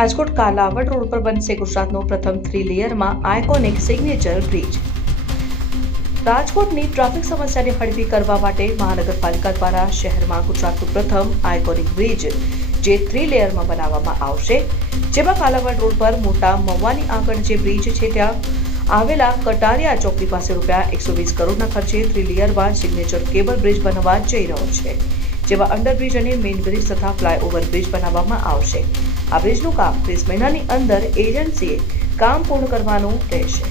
Rajkot Kalavad road પર બનશે ગુજરાતનો પ્રથમ 3 લેયરમાં આઇકોનિક સિગ્નેચર બ્રિજ। રાજકોટની ટ્રાફિક સમસ્યાને હળવી કરવા માટે મહાનગરપાલિકા દ્વારા શહેરમાં ગુજરાતનું પ્રથમ આઇકોનિક બ્રિજ જે 3 લેયરમાં બનાવવામાં આવશે, જેમાં કાલાવડ રોડ પર મોટા મવાની આગળ જે બ્રિજ છે ત્યાં આવેલા કટારિયા ચોકડી પાસે ₹120 કરોડના ખર્ચે 3 લેયરમાં સિગ્નેચર કેબલ બ્રિજ બનવા જઈ રહ્યો છે, જેમાં અંડરબ્રિજ અને મેઇન બ્રિજ તથા ફ્લાયઓવર બ્રિજ બનાવવામાં આવશે। આ બ્રિજનું કામ 30 મહિનાની અંદર એજન્સીએ કામ પૂર્ણ કરવાનું રહેશે।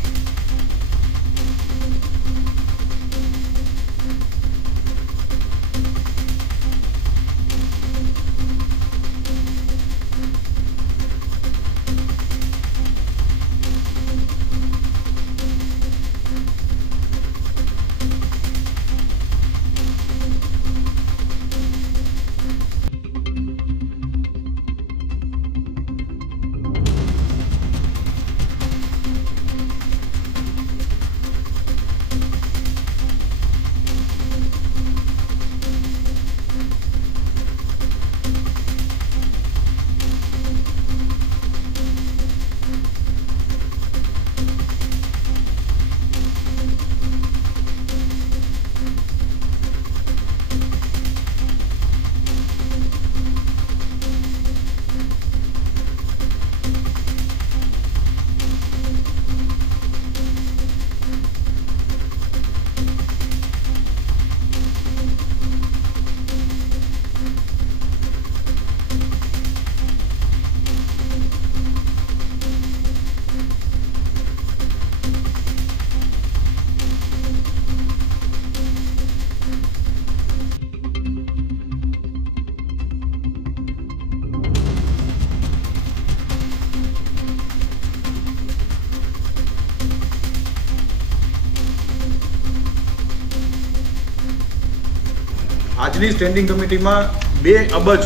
આજની સ્ટેન્ડિંગ કમિટીમાં 2 અબજ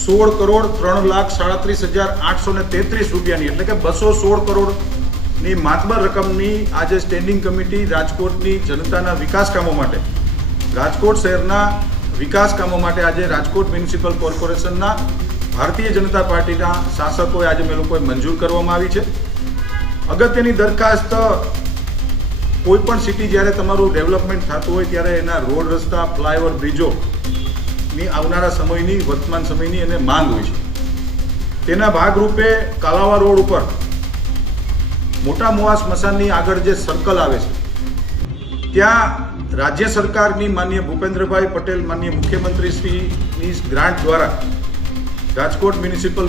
16 કરોડ 3,37,833 રૂપિયાની એટલે કે 216 કરોડની માતબર રકમની આજે સ્ટેન્ડિંગ કમિટી રાજકોટની જનતાના વિકાસ કામો માટે, રાજકોટ શહેરના વિકાસ કામો માટે આજે રાજકોટ મ્યુનિસિપલ કોર્પોરેશનના ભારતીય જનતા પાર્ટીના શાસકોએ આજે મેં લોકોએ મંજૂર કરવામાં આવી છે। અગત્યની દરખાસ્ત, કોઈ પણ સિટી જ્યારે તમારું ડેવલપમેન્ટ થતું હોય ત્યારે એના રોડ, રસ્તા, ફ્લાયઓવર, બ્રિજોની આવનારા સમયની, વર્તમાન સમયની એને માંગ હોય છે। તેના ભાગરૂપે કાલાવા રોડ ઉપર મોટા મોવા સ્મશાનની આગળ જે સર્કલ આવે છે ત્યાં રાજ્ય સરકારની માનનીય ભૂપેન્દ્રભાઈ પટેલ, માનનીય મુખ્યમંત્રીશ્રીની ગ્રાન્ટ દ્વારા રાજકોટ મ્યુનિસિપલ